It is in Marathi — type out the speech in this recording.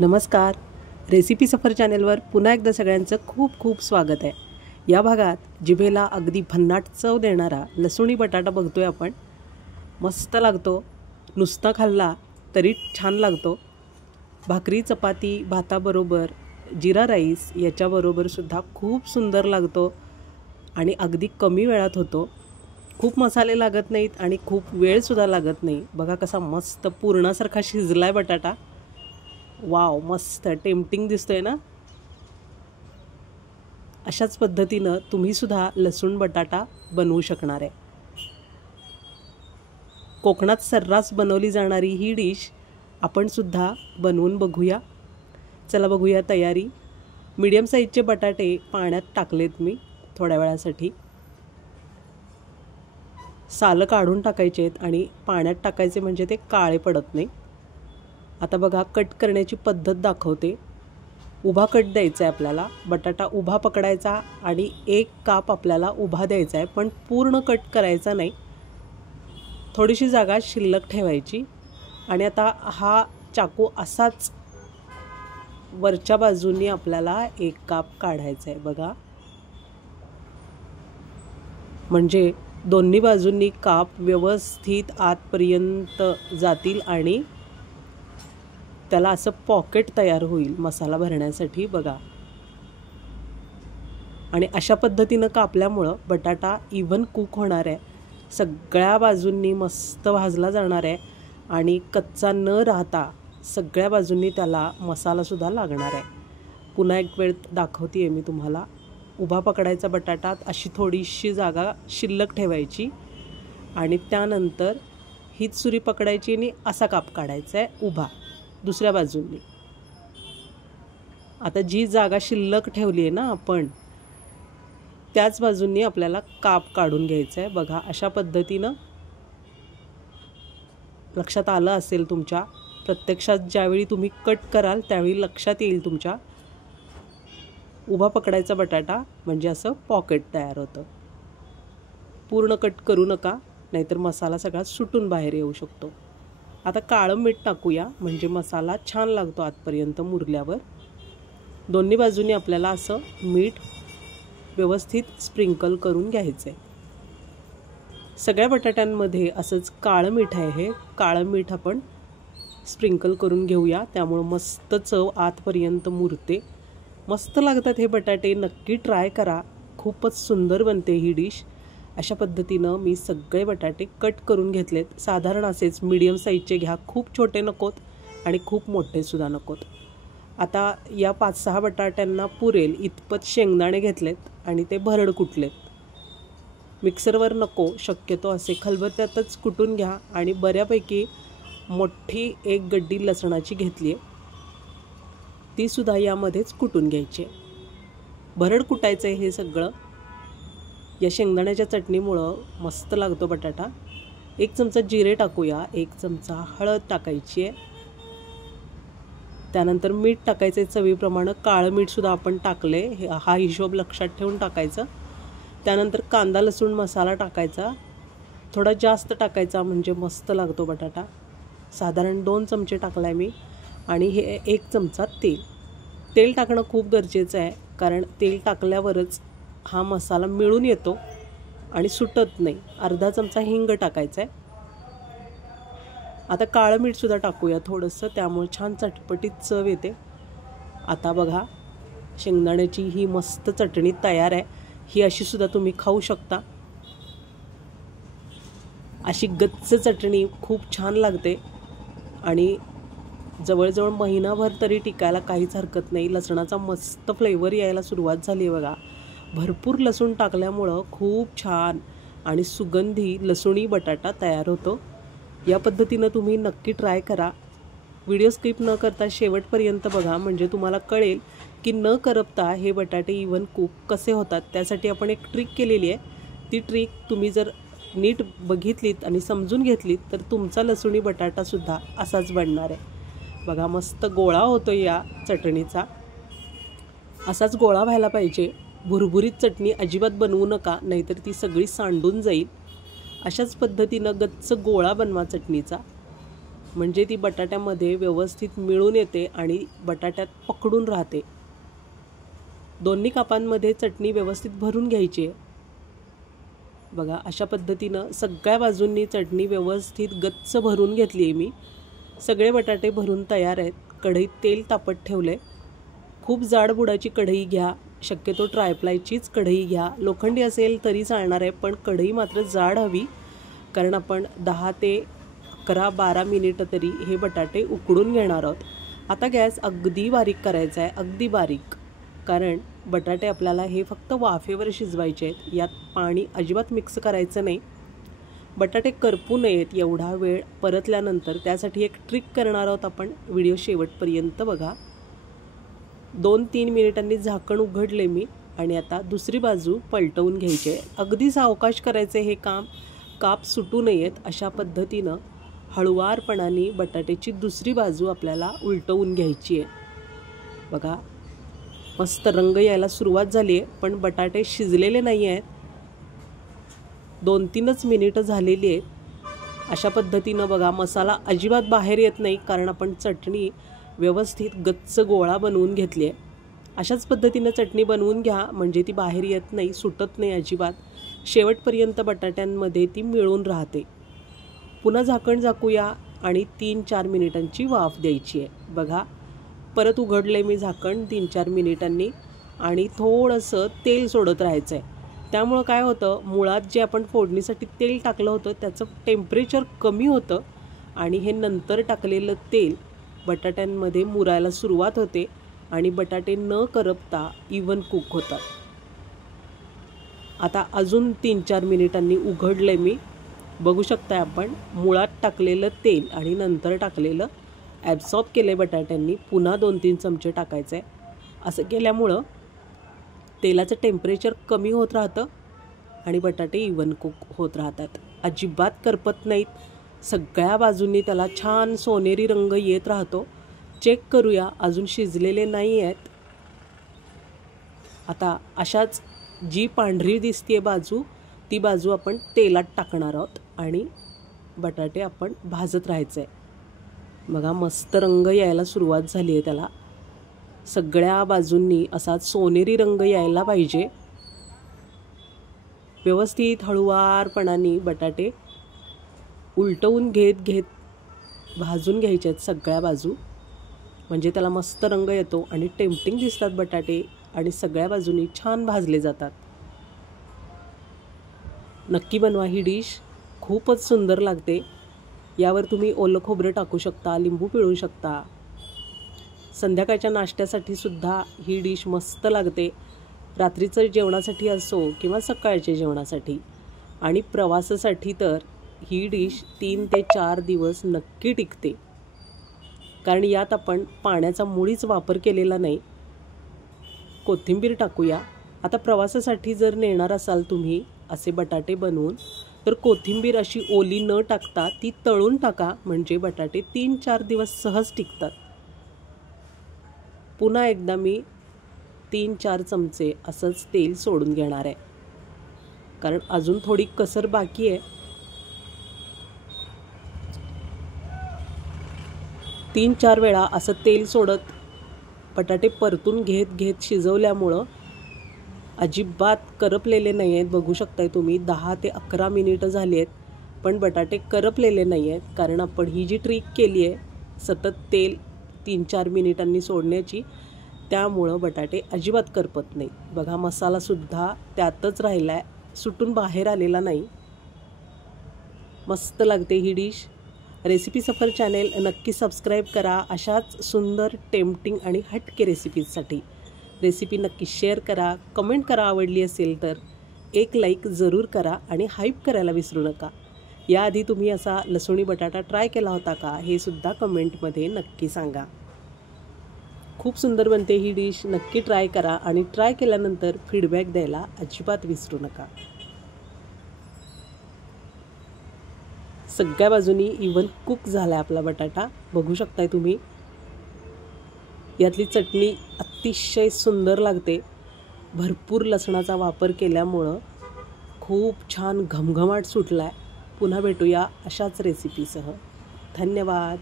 नमस्कार. रेसिपी सफर चॅनलवर पुन्हा एकदा सगळ्यांचं खूप खूप स्वागत आहे. या भागात जिभेला अगदी भन्नाट चव देणारा लसूणी बटाटा बघतोय आपण. मस्त लागतो, नुसता खाल्ला तरी छान लागतो. भाकरी चपाती भाताबरोबर जिरा राईस याच्याबरोबर सुद्धा खूप सुंदर लागतो आणि अगदी कमी वेळात होतो. खूप मसाले लागत नाहीत आणि खूप वेळसुद्धा लागत नाही. बघा कसा मस्त पूर्णासारखा शिजलाय बटाटा. वाव, मस्त टेम्पटिंग दिसतोय ना. अशाच पद्धतीनं तुम्ही सुद्धा लसूण बटाटा बनवू शकणार आहे. कोकणात सर्रास बनवली जाणारी ही डिश आपण सुद्धा बनवून बघूया. चला बघूया तयारी. मीडियम साईजचे बटाटे पाण्यात टाकलेत मी थोड्या वेळासाठी. सालं काढून टाकायचे आहेत आणि पाण्यात टाकायचे म्हणजे ते काळे पडत नाही. आता बघा कट करण्याची पद्धत दाखवते. उभा कट द्यायचा आहे आपल्याला. बटाटा उभा पकडायचा आणि एक काप आपल्याला उभा द्यायचा आहे, पण पूर्ण कट करायचा नाही. थोडीशी जागा शिल्लक ठेवायची. आणि आता हा चाकू असाच वरच्या बाजूनी आपल्याला एक काप काढायचा आहे बघा. म्हणजे दोन्ही बाजूंनी काप व्यवस्थित आतपर्यंत जातील आणि त्याला असं पॉकेट तयार होईल मसाला भरण्यासाठी बघा. आणि अशा पद्धतीनं कापल्यामुळं बटाटा इव्हन कुक होणार आहे. सगळ्या बाजूंनी मस्त भाजला जाणार आहे आणि कच्चा न राहता सगळ्या बाजूंनी त्याला मसालासुद्धा लागणार आहे. पुन्हा एक वेळ दाखवते आहे मी तुम्हाला. उभा पकडायचा बटाटा, अशी थोडीशी जागा शिल्लक ठेवायची आणि त्यानंतर हीच सुरी पकडायची आणि असा काप काढायचा आहे उभा दुसऱ्या बाजूंनी. आता जी जागा शिल्लक ठेवली आहे ना आपण, त्याच बाजूंनी आपल्याला काप काढून घ्यायचा आहे बघा. अशा पद्धतीनं लक्षात आलं असेल तुमच्या. प्रत्यक्षात ज्यावेळी तुम्ही कट कराल त्यावेळी लक्षात येईल तुमच्या. उभा पकडायचा बटाटा म्हणजे असं पॉकेट तयार होतं. पूर्ण कट करू नका, नाहीतर मसाला सगळा सुटून बाहेर येऊ शकतो. आता काळं मीठ टाकूया म्हणजे मसाला छान लागतो आतपर्यंत मुरल्यावर. दोन्ही बाजूनी आपल्याला असं मीठ व्यवस्थित स्प्रिंकल करून घ्यायचं आहे. सगळ्या बटाट्यांमध्ये असंच काळं मीठ आहे. हे काळं मीठ आपण स्प्रिंकल करून घेऊया, त्यामुळं मस्त चव आतपर्यंत मुरते. मस्त लागतात हे बटाटे. नक्की ट्राय करा. खूपच सुंदर बनते ही डिश. अशा पद्धतीनं मी सगळे बटाटे कट करून घेतलेत. साधारण असेच मीडियम साईजचे घ्या. खूप छोटे नकोत आणि खूप मोठेसुद्धा नकोत. आता या 5-6 बटाट्यांना पुरेल इतपत शेंगदाणे घेतलेत आणि ते भरड कुटलेत. मिक्सरवर नको, शक्यतो असे खलबत्त्यातच कुटून घ्या. आणि बऱ्यापैकी मोठी एक गड्डी लसणाची घेतली आहे, तीसुद्धा यामध्येच कुटून घ्यायची. भरड कुटायचं आहे हे सगळं. या शेंगदाण्याच्या चटणीमुळं मस्त लागतो बटाटा. 1 चमचा जिरे टाकूया. 1 चमचा हळद टाकायची आहे. त्यानंतर मीठ टाकायचं आहे चवीप्रमाणे. काळं मीठसुद्धा आपण टाकले, हा हिशोब लक्षात ठेवून टाकायचं. त्यानंतर कांदा लसूण मसाला टाकायचा. थोडा जास्त टाकायचा म्हणजे मस्त लागतो बटाटा. साधारण 2 चमचे टाकला मी. आणि हे 1 चमचा तेल टाकणं खूप गरजेचं आहे, कारण तेल टाकल्यावरच हा मसाला मिळून येतो आणि सुटत नाही. अर्धा चमचा हिंग टाकायचा आहे. आता काळं मीठसुद्धा टाकूया थोडंसं, त्यामुळे छान चटपटीत चव येते. आता बघा शेंगदाण्याची ही मस्त चटणी तयार आहे. ही अशीसुद्धा तुम्ही खाऊ शकता. अशी गच्च चटणी खूप छान लागते आणि जवळजवळ महिनाभर तरी टिकायला काहीच हरकत नाही. लसणाचा मस्त फ्लेवर यायला सुरुवात झाली आहे बघा. भरपूर लसूण टाकल्यामुळं खूप छान आणि सुगंधी लसूणी बटाटा तयार होतो. या पद्धतीनं तुम्ही नक्की ट्राय करा. व्हिडिओ स्किप न करता शेवटपर्यंत बघा, म्हणजे तुम्हाला कळेल की न करपता हे बटाटे इव्हन कुक कसे होतात. त्यासाठी आपण एक ट्रिक केलेली आहे. ती ट्रिक तुम्ही जर नीट बघितलीत आणि समजून घेतलीत तर तुमचा लसूणी बटाटासुद्धा असाच बनणार आहे बघा. मस्त गोळा होतो या चटणीचा. असाच गोळा व्हायला पाहिजे. भुरभुरीत चटणी अजिबात बनवू नका, नाहीतर ती सगळी सांडून जाईल. अशाच पद्धतीनं गच्च गोळा बनवा चटणीचा. म्हणजे ती बटाट्यामध्ये व्यवस्थित मिळून येते आणि बटाट्यात पकडून राहते। दोन्ही कापांमध्ये चटणी व्यवस्थित भरून घ्यायची आहे। बघा अशा पद्धतीनं सगळ्या बाजूंनी चटणी व्यवस्थित गच्च भरून घेतली आहे मी। सगळे बटाटे भरून तयार आहेत। कढईत तेल तापत ठेवले। खूप जाड बुडाची कढई घ्या, शक्यतो ट्रायप्लायचीच कढई घ्या। लोखंडी असेल तरी चालणार आहे, पण कढई मात्र जाड हवी, कारण आपण 10 ते 11-12 मिनिटं तरी हे बटाटे उकडून घेणार आहोत। आता गॅस अगदी बारीक करायचा आहे, अगदी बारीक, कारण बटाटे आपल्याला हे फक्त वाफेवर शिजवायचे आहेत। यात पाणी अजिबात मिक्स करायचं नाही। बटाटे करपू नयेत एवढा वेळ परतल्यानंतर त्यासाठी एक ट्रिक करणार आहोत आपण। व्हिडिओ शेवटपर्यंत बघा। 2-3 मिनिटांनी झाकण उघडले मी आणि आता दुसरी बाजू पलटवून घ्यायची आहे। अगदी सावकाश करायचे हे काम, काप सुटू नयेत अशा पद्धतीनं हळुवारपणाने बटाट्याची दुसरी बाजू आपल्याला उलटवून घ्यायची आहे। बघा मस्त रंग यायला सुरुवात झाली आहे, पण बटाटे शिजलेले नाही आहेत। 2-3च मिनिटं झालेली आहेत। अशा पद्धतीनं बघा मसाला अजिबात बाहेर येत नाही, कारण आपण चटणी व्यवस्थित गच्च गोळा बनवून घेतली आहे। अशाच पद्धतीनं चटणी बनवून घ्या, म्हणजे ती बाहेर येत नाही, सुटत नाही अजिबात। शेवटपर्यंत बटाट्यांमध्ये ती मिळून राहते। पुन्हा झाकण झाकूया आणि 3-4 मिनिटांची वाफ द्यायची आहे। बघा परत उघडले मी झाकण 3-4 मिनिटांनी आणि थोडंसं तेल सोडत राहायचं आहे। त्यामुळं काय होतं, मुळात जे आपण फोडणीसाठी तेल टाकलं होतं त्याचं टेम्परेचर कमी होतं आणि हे नंतर टाकलेलं तेल बटाट्यांमध्ये मुरायला सुरुवात होते आणि बटाटे न करपता इवन कुक होतात। आता अजून 3-4 मिनिटांनी उघडले मी। बघू शकताय आपण मुळात टाकलेलं तेल आणि नंतर टाकलेलं ॲब्सॉर्ब केले बटाट्यांनी। पुन्हा 2-3 चमचे टाकायचं आहे। असं केल्यामुळं तेलाचं टेम्परेचर कमी होत राहतं आणि बटाटे इवन कुक होत राहतात, अजिबात करपत नाहीत। सगळ्या बाजूंनी त्याला छान सोनेरी रंग येत राहतो। चेक करूया, अजून शिजलेले नाही आहेत। आता अशाच जी पांढरी दिसते बाजू, ती बाजू आपण तेलात टाकणार आहोत आणि बटाटे आपण भाजत राहायचं आहे। बघा मस्त रंग यायला सुरुवात झाली आहे त्याला। सगळ्या बाजूंनी असा सोनेरी रंग यायला पाहिजे। व्यवस्थित हळुवारपणाने बटाटे उलटवून घेत भाजून घ्यायचे आहेत सगळ्या बाजू, म्हणजे त्याला मस्त रंग येतो आणि टेम्पटिंग दिसतात बटाटे आणि सगळ्या बाजूंनी छान भाजले जातात। नक्की बनवा ही डिश, खूपच सुंदर लागते। यावर तुम्ही ओलं खोबरं टाकू शकता, लिंबू पिळू शकता। संध्याकाळच्या नाश्त्यासाठी सुद्धा ही डिश मस्त लागते, रात्रीचं जेवणासाठी असो किंवा सकाळच्या जेवणासाठी। आणि प्रवासासाठी तर ही डिश 3 ते 4 दिवस नक्की टिकते, कारण यात आपण पाण्याचा मुळीच वापर केलेला नाही। कोथिंबीर टाकूया। आता प्रवासासाठी जर नेणार असाल तुम्ही असे बटाटे बनवून, तर कोथिंबीर अशी ओली न टाकता ती तळून टाका, म्हणजे बटाटे 3-4 दिवस सहज टिकतात। पुन्हा एकदा मी 3-4 चमचे असंच तेल सोडून घेणार आहे, कारण अजून थोडी कसर बाकी आहे। 3-4 वेळा असं तेल सोडत बटाटे परतून घेत शिजवल्यामुळं अजिबात करपलेले नाही आहेत। बघू शकताय तुम्ही 10 ते 11 मिनिटं झाली आहेत, पण बटाटे करपलेले नाही आहेत, कारण आपण ही जी ट्रिक केली आहे सतत तेल 3-4 मिनिटांनी सोडण्याची, त्यामुळं बटाटे अजिबात करपत नाही। बघा मसालासुद्धा त्यातच राहिला आहे, सुटून बाहेर आलेला नाही। मस्त लागते ही डिश। रेसिपी सफर चॅनेल नक्की सबस्क्राईब करा अशाच सुंदर टेम्पटिंग आणि हटके रेसिपीजसाठी। रेसिपी नक्की शेअर करा, कमेंट करा, आवडली असेल तर एक लाईक ज़रूर करा आणि हाईप करायला विसरू नका। याआधी तुम्ही असा लसूणी बटाटा ट्राय केला होता का, हे सुद्धा कमेंटमध्ये नक्की सांगा। खूप सुंदर बनते ही डिश, नक्की ट्राय करा आणि ट्राय केल्यानंतर फीडबॅक द्यायला अजिबात विसरू नका। सगळ्या बाजूनी इवन कुक झाला आपला बटाटा, बघू शकताय तुम्ही। यातली चटणी अतिशय सुंदर लागते, भरपूर लसणाचा वापर केल्यामुळं खूप छान घमघमाट सुटला आहे। पुन्हा भेटूया अशाच रेसिपीसह। धन्यवाद.